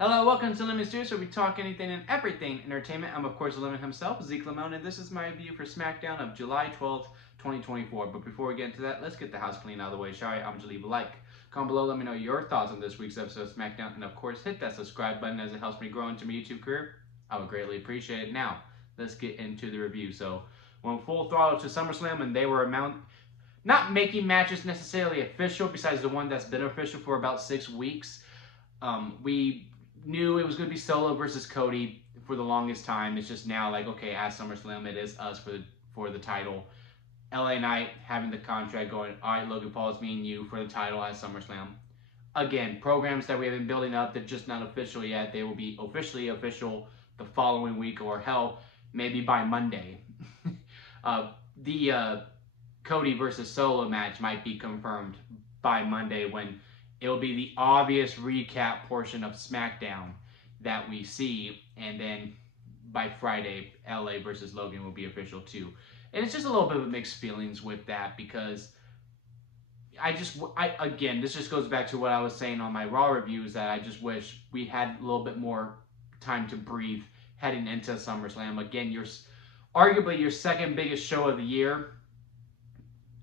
Hello, welcome to Lemon Steers, where we talk anything and everything entertainment. I'm, of course, the Lemon himself, Zeke Lemon, and this is my review for SmackDown of July 12th, 2024. But before we get into that, let's get the house clean out of the way. Shall we? I'm going to leave a like. Comment below, let me know your thoughts on this week's episode of SmackDown, and of course, hit that subscribe button as it helps me grow into my YouTube career. I would greatly appreciate it. Now, let's get into the review. So, went full throttle to SummerSlam, and they were not making matches necessarily official, besides the one that's been official for about 6 weeks. We knew it was going to be Solo versus Cody for the longest time. It's just now like, okay, at SummerSlam, it is us for the title. LA Knight having the contract going, all right, Logan Paul, it's me and you for the title at SummerSlam. Again, programs that we have been building up, they're just not official yet. They will be officially official the following week, or hell, maybe by Monday. The Cody versus Solo match might be confirmed by Monday, when it'll be the obvious recap portion of SmackDown that we see, and then by Friday, LA versus Logan will be official too. And it's just a little bit of mixed feelings with that, because again, this just goes back to what I was saying on my Raw reviews, that I just wish we had a little bit more time to breathe heading into SummerSlam. Again, arguably your second biggest show of the year.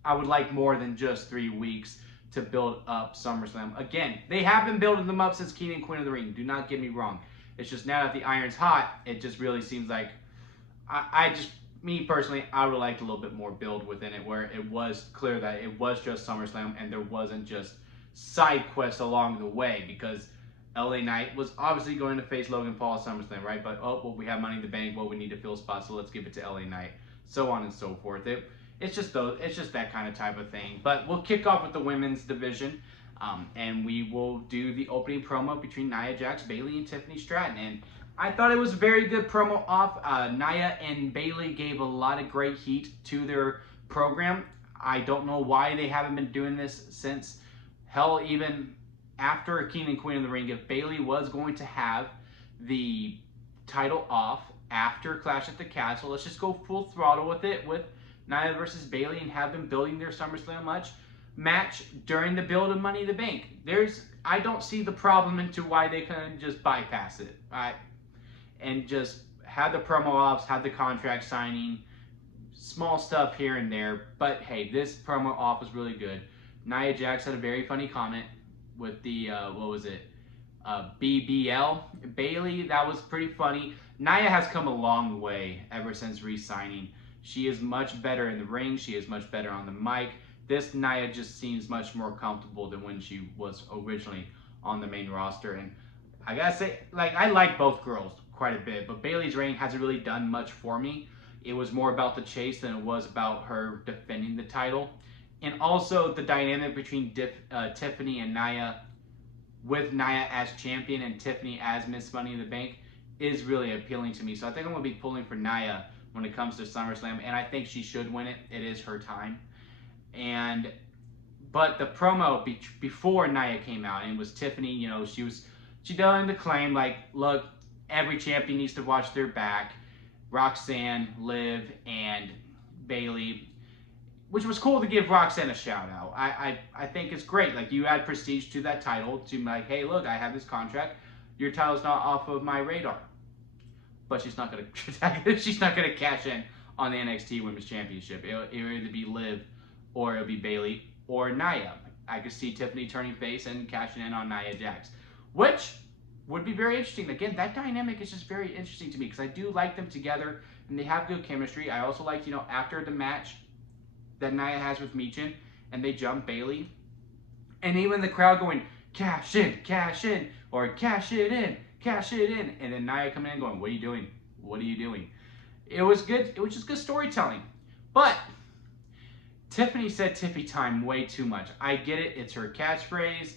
I would like more than just 3 weeks to build up SummerSlam. Again, they have been building them up since King and Queen of the Ring. Do not get me wrong. It's just now that the iron's hot, it just really seems like me personally, I would have liked a little bit more build within it, where it was clear that it was just SummerSlam and there wasn't just side quests along the way, because LA Knight was obviously going to face Logan Paul at SummerSlam, right? But, oh, well, we have Money in the Bank. Well, we need to fill spots, so let's give it to LA Knight. So on and so forth. It's just that kind of type of thing. But we'll kick off with the women's division, and we will do the opening promo between Nia Jax, Bayley, and Tiffany Stratton. And I thought it was a very good promo off. Nia and Bayley gave a lot of great heat to their program. I don't know why they haven't been doing this since, hell, even after King and Queen of the Ring. If Bayley was going to have the title off after Clash at the Castle, let's just go full throttle with it, with Nia versus Bayley, and have them building their SummerSlam match during the build of Money in the Bank. I don't see the problem into why they couldn't just bypass it, right? And just have the promo offs, have the contract signing, small stuff here and there. But hey, this promo off was really good. Nia Jax had a very funny comment with the, BBL. Bayley, that was pretty funny. Nia has come a long way ever since re-signing. She is much better in the ring. She is much better on the mic. This Nia just seems much more comfortable than when she was originally on the main roster. And I gotta say, I like both girls quite a bit, but Bayley's reign hasn't really done much for me. It was more about the chase than it was about her defending the title. And also the dynamic between Tiffany and Nia, with Nia as champion and Tiffany as Miss Money in the Bank, is really appealing to me. So I think I'm going to be pulling for Nia when it comes to SummerSlam, and I think she should win it. It is her time. But the promo before Nia came out, and it was Tiffany, she done the claim, like, look, every champion needs to watch their back. Roxanne, Liv, and Bayley, which was cool to give Roxanne a shout out. I think it's great. Like, you add prestige to that title to be like, hey, look, I have this contract. Your title's not off of my radar. But she's not gonna cash in on the NXT Women's Championship. It'll either be Liv, or it'll be Bayley, or Nia. I could see Tiffany turning face and cashing in on Nia Jax, which would be very interesting. Again, that dynamic is just very interesting to me, because I do like them together and they have good chemistry. I also like, after the match that Nia has with Michin and they jump Bayley, and even the crowd going, cash in, or cash it in, and then Nia coming in going, what are you doing? What are you doing? It was good. It was just good storytelling. But Tiffany said Tiffy time way too much. I get it. It's her catchphrase,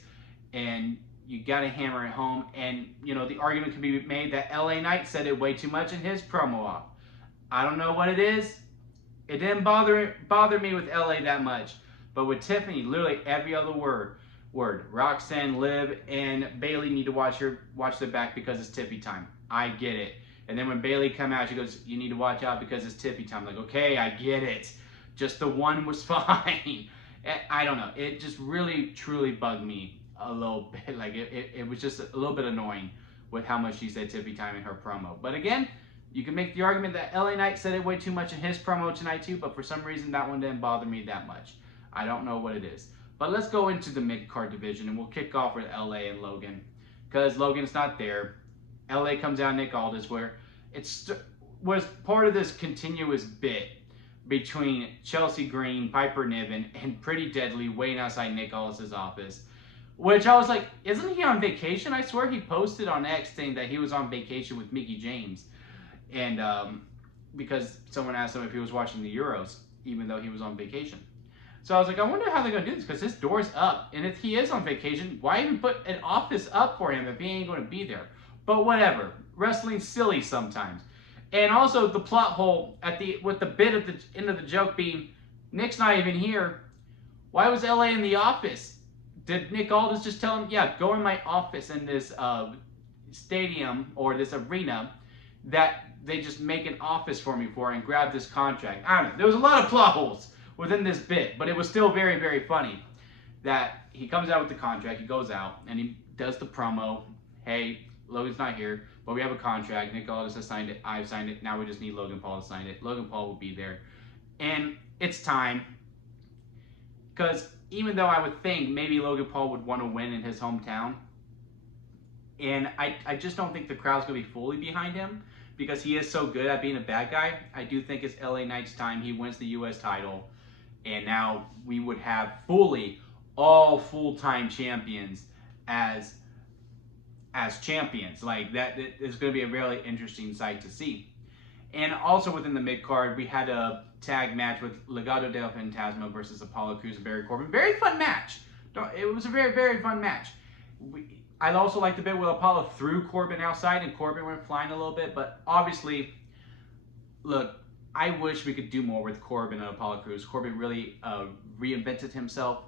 and you got to hammer it home. And, the argument can be made that LA Knight said it way too much in his promo off. I don't know what it is. It didn't bother me with LA that much. But with Tiffany, literally every other word. Roxanne, Liv, and Bayley need to watch their back because it's Tiffy time. I get it. And then when Bayley come out, she goes, you need to watch out because it's Tiffy time. Like, okay, I get it. Just the one was fine. I don't know. It just really, truly bugged me a little bit. Like, it was just a little bit annoying with how much she said Tiffy time in her promo. But again, you can make the argument that LA Knight said it way too much in his promo tonight too, but for some reason that one didn't bother me that much. I don't know what it is. But let's go into the mid-card division, and we'll kick off with LA and Logan. Because Logan's not there. LA comes out Nick Aldis, where it was part of this continuous bit between Chelsea Green, Piper Niven, and Pretty Deadly waiting outside Nick Aldis' office. Which I was like, isn't he on vacation? I swear he posted on X saying that he was on vacation with Mickie James. And because someone asked him if he was watching the Euros, even though he was on vacation. So I was like, I wonder how they're going to do this, because his door's up. And if he is on vacation, why even put an office up for him if he ain't going to be there? But whatever. Wrestling's silly sometimes. And also the plot hole with the bit at the end of the joke being, Nick's not even here. Why was LA in the office? Did Nick Aldis just tell him, yeah, go in my office in this stadium or this arena that they just make an office for me for and grab this contract? I don't know. There was a lot of plot holes within this bit, but it was still very, very funny that he comes out with the contract, he goes out, and he does the promo. Hey, Logan's not here, but we have a contract. Nick Aldis has signed it. I've signed it. Now we just need Logan Paul to sign it. Logan Paul will be there. And it's time. Because even though I would think maybe Logan Paul would want to win in his hometown, and I just don't think the crowd's going to be fully behind him because he is so good at being a bad guy. I do think it's LA Knight's time. He wins the U.S. title. And now we would have fully all full-time champions as champions. Like, that is going to be a really interesting sight to see. And also within the mid-card, we had a tag match with Legado del Fantasma versus Apollo Crews and Barry Corbin. Very fun match. It was a very, very fun match. I also liked the bit where Apollo threw Corbin outside and Corbin went flying a little bit. But obviously, look, I wish we could do more with Corbin and Apollo Crews. Corbin really reinvented himself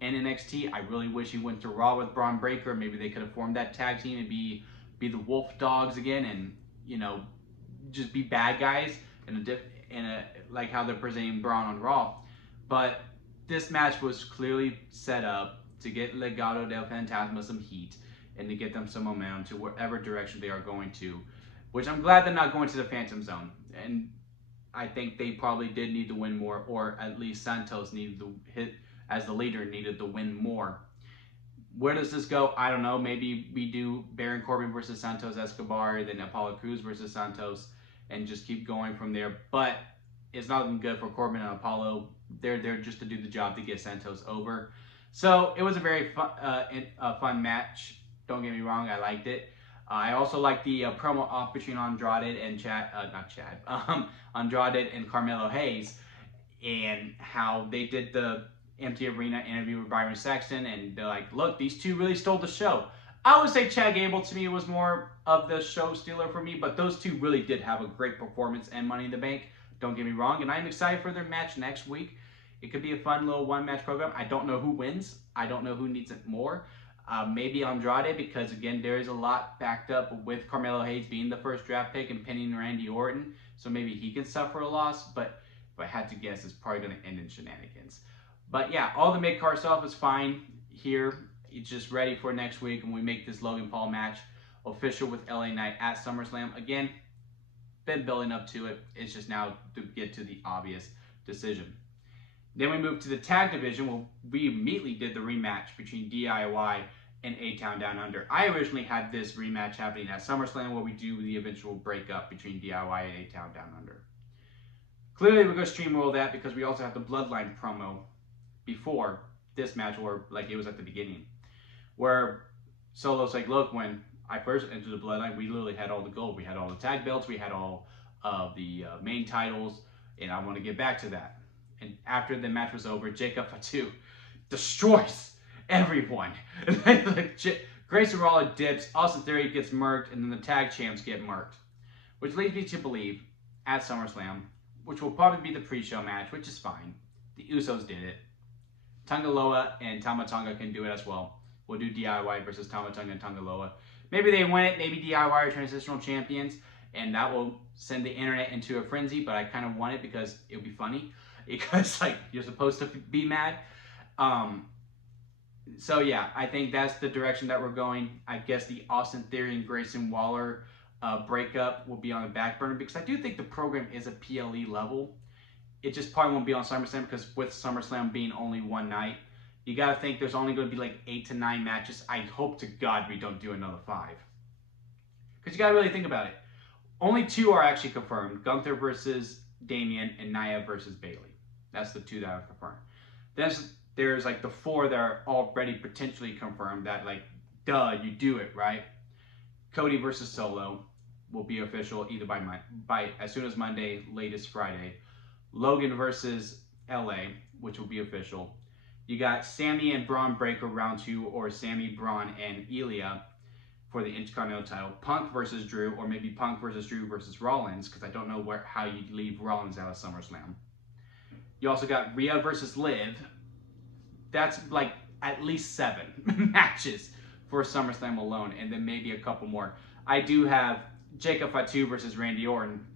in NXT. I really wish he went to Raw with Braun Breaker. Maybe they could have formed that tag team and be the Wolf Dogs again, and just be bad guys like how they're presenting Braun on Raw. But this match was clearly set up to get Legado del Fantasma some heat and to get them some momentum to wherever direction they are going to. Which I'm glad they're not going to the Phantom Zone. And I think they probably did need to win more, or at least Santos needed to hit, as the leader, needed to win more. Where does this go? I don't know. Maybe we do Baron Corbin versus Santos Escobar, then Apollo Crews versus Santos, and just keep going from there. But it's not looking good for Corbin and Apollo. They're there just to do the job to get Santos over. So it was a very fun match. Don't get me wrong, I liked it. I also like the promo off between Andrade and Andrade and Carmelo Hayes, and how they did the empty arena interview with Byron Saxton, and they're like, look, these two really stole the show. I would say Chad Gable to me was more of the show stealer for me, but those two really did have a great performance and Money in the Bank. Don't get me wrong, and I'm excited for their match next week. It could be a fun little one-match program. I don't know who wins. I don't know who needs it more. Maybe Andrade, because again, there is a lot backed up with Carmelo Hayes being the first draft pick and pinning Randy Orton. So maybe he could suffer a loss, but if I had to guess, it's probably going to end in shenanigans. But yeah, all the mid-card stuff is fine here. It's just ready for next week, and we make this Logan Paul match official with LA Knight at SummerSlam. Again, been building up to it. It's just now to get to the obvious decision. Then we moved to the tag division. Well, we immediately did the rematch between DIY and A-Town Down Under. I originally had this rematch happening at SummerSlam, where we do the eventual breakup between DIY and A-Town Down Under. Clearly, we're going to streamroll that because we also have the Bloodline promo before this match, or like it was at the beginning, where Solo's like, look, when I first entered the Bloodline, we literally had all the gold. We had all the tag belts. We had all of the main titles, and I want to get back to that. And after the match was over, Jacob Fatu destroys everyone. Grayson Waller dips, Austin Theory gets murked, and then the tag champs get murked. Which leads me to believe, at SummerSlam, which will probably be the pre-show match, which is fine. The Usos did it. Tangaloa and Tama Tonga can do it as well. We'll do DIY versus Tama Tonga and Tangaloa. Maybe they win it, maybe DIY are transitional champions, and that will send the internet into a frenzy, but I kind of want it because it would be funny. Because, like, you're supposed to be mad. So yeah, I think that's the direction that we're going. I guess the Austin Theory and Grayson Waller breakup will be on the back burner because I do think the program is a PLE level. It just probably won't be on SummerSlam because with SummerSlam being only one night, you got to think there's only going to be like 8 to 9 matches. I hope to God we don't do another 5. Because you got to really think about it. Only 2 are actually confirmed. Gunther versus Damian and Nia versus Bayley. That's the 2 that are confirmed. There's like the 4 that are already potentially confirmed that like, duh, you do it, right? Cody versus Solo will be official either by as soon as Monday, latest Friday. Logan versus LA, which will be official. You got Sammy and Braun Breaker round 2, or Sammy, Braun, and Ilya for the Intercontinental title. Punk versus Drew, or maybe Punk versus Drew versus Rollins, because I don't know how you leave Rollins out of SummerSlam. You also got Rhea versus Liv. That's like at least 7 matches for SummerSlam alone, and then maybe a couple more. I do have Jacob Fatu versus Randy Orton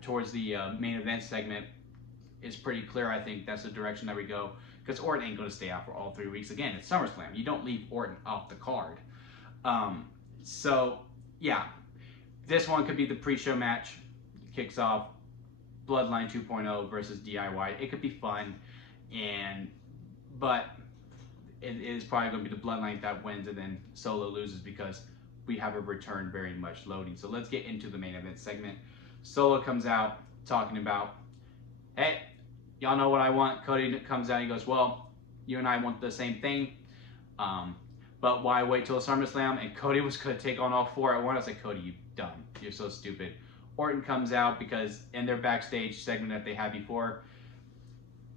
towards the main event segment. Is pretty clear. I think that's the direction that we go, because Orton ain't going to stay out for all 3 weeks. Again, it's SummerSlam. You don't leave Orton off the card. So, yeah. This one could be the pre-show match. Kicks off Bloodline 2.0 versus DIY. It could be fun, but it is probably going to be the Bloodline that wins, and then Solo loses because we have a return very much loading. So let's get into the main event segment. Solo comes out talking about, hey, y'all know what I want. Cody comes out, he goes, well, you and I want the same thing, but why wait till SummerSlam? And Cody was going to take on all 4 at once. I was like, Cody, you dumb. You're so stupid. Orton comes out because in their backstage segment that they had before,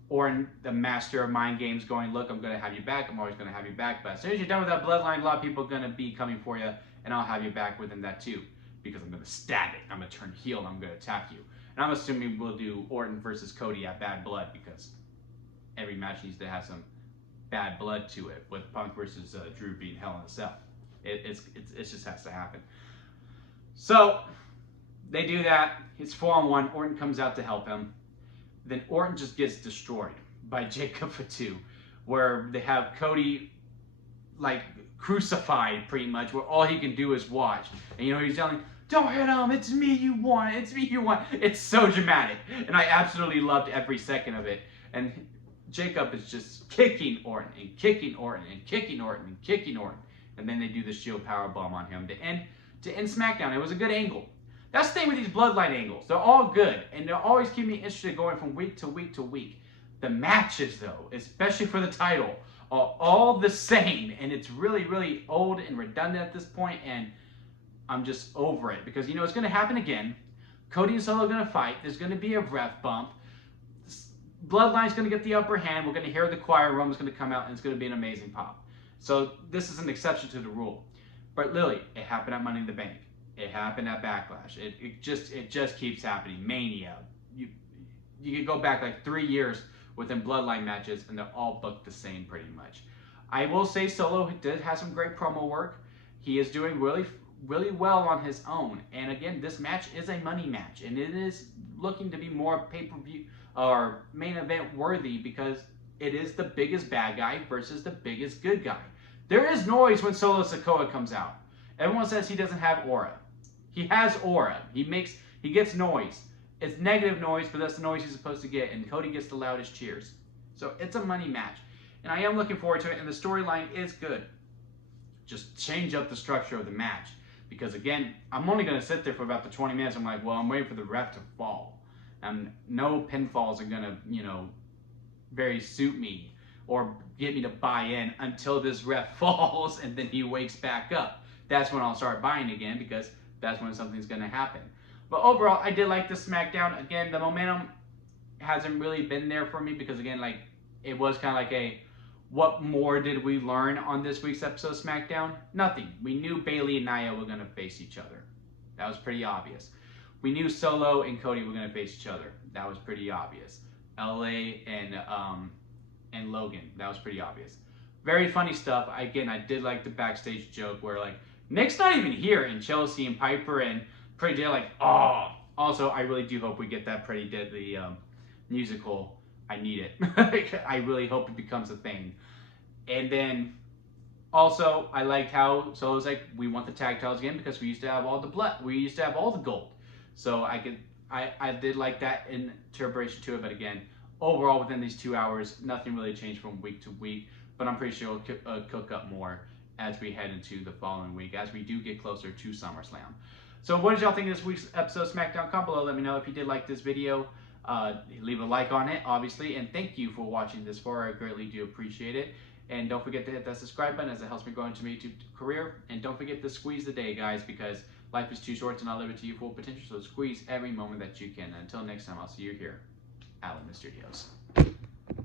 Orton, the master of mind games, going, look, I'm going to have you back. I'm always going to have you back. But as soon as you're done with that Bloodline, a lot of people are going to be coming for you, and I'll have you back within that too, because I'm going to stab it. I'm going to turn heel, and I'm going to attack you. And I'm assuming we'll do Orton versus Cody at Bad Blood, because every match needs to have some bad blood to it, with Punk versus Drew being Hell in a Cell. It just has to happen. So they do that. It's 4-on-1. Orton comes out to help him. Then Orton just gets destroyed by Jacob Fatu, where they have Cody like crucified pretty much, where all he can do is watch. And he's yelling, don't hit him, it's me you want, it's me you want. It's so dramatic, and I absolutely loved every second of it. And Jacob is just kicking Orton and kicking Orton and kicking Orton and kicking Orton. And then they do the Shield Powerbomb on him to end SmackDown. It was a good angle. That's the thing with these Bloodline angles. They're all good, and they'll always keep me interested going from week to week to week. The matches, though, especially for the title, are all the same, and it's really, really old and redundant at this point, and I'm just over it. Because, it's going to happen again. Cody and Solo are going to fight. There's going to be a ref bump. Bloodline's going to get the upper hand. We're going to hear the choir. Roman's going to come out, and it's going to be an amazing pop. So this is an exception to the rule. But literally, it happened at Money in the Bank. It happened at Backlash. It just keeps happening. Mania. You can go back like 3 years within Bloodline matches, and they're all booked the same pretty much. I will say Solo did have some great promo work. He is doing really, really well on his own. And again, this match is a money match, and it is looking to be more pay-per-view or main event worthy, because it is the biggest bad guy versus the biggest good guy. There is noise when Solo Sikoa comes out. Everyone says he doesn't have aura. He has aura. He gets noise. It's negative noise, but that's the noise he's supposed to get, and Cody gets the loudest cheers. So it's a money match, and I am looking forward to it, and the storyline is good. Just change up the structure of the match, because again, I'm only going to sit there for about the 20 minutes. I'm like, well, I'm waiting for the ref to fall, and no pinfalls are going to, very suit me or get me to buy in until this ref falls, and then he wakes back up. That's when I'll start buying again, because that's when something's going to happen. But overall, I did like this SmackDown. Again, the momentum hasn't really been there for me, because again, like, it was kind of like a, what more did we learn on this week's episode of SmackDown? Nothing. We knew Bayley and Nia were going to face each other. That was pretty obvious. We knew Solo and Cody were going to face each other. That was pretty obvious. LA and Logan. That was pretty obvious. Very funny stuff. Again, I did like the backstage joke where, like, Nick's not even here, and Chelsea and Piper and Pretty Deadly, like, oh. Also, I really do hope we get that Pretty Deadly musical. I need it. I really hope it becomes a thing. And then Also, I liked how so it was like we want the tag titles again because we used to have all the gold. So I did like that interpretation to it, but again, overall within these 2 hours, nothing really changed from week to week. But I'm pretty sure it'll cook up more as we head into the following week, as we do get closer to SummerSlam. So what did y'all think of this week's episode of SmackDown? Comment below. Let me know if you did like this video. Leave a like on it, obviously, and thank you for watching this far. I greatly do appreciate it. And don't forget to hit that subscribe button as it helps me grow into my YouTube career. And don't forget to squeeze the day, guys, because life is too short to not live it to your full potential. So squeeze every moment that you can. And until next time, I'll see you here, Alan Mysterio's.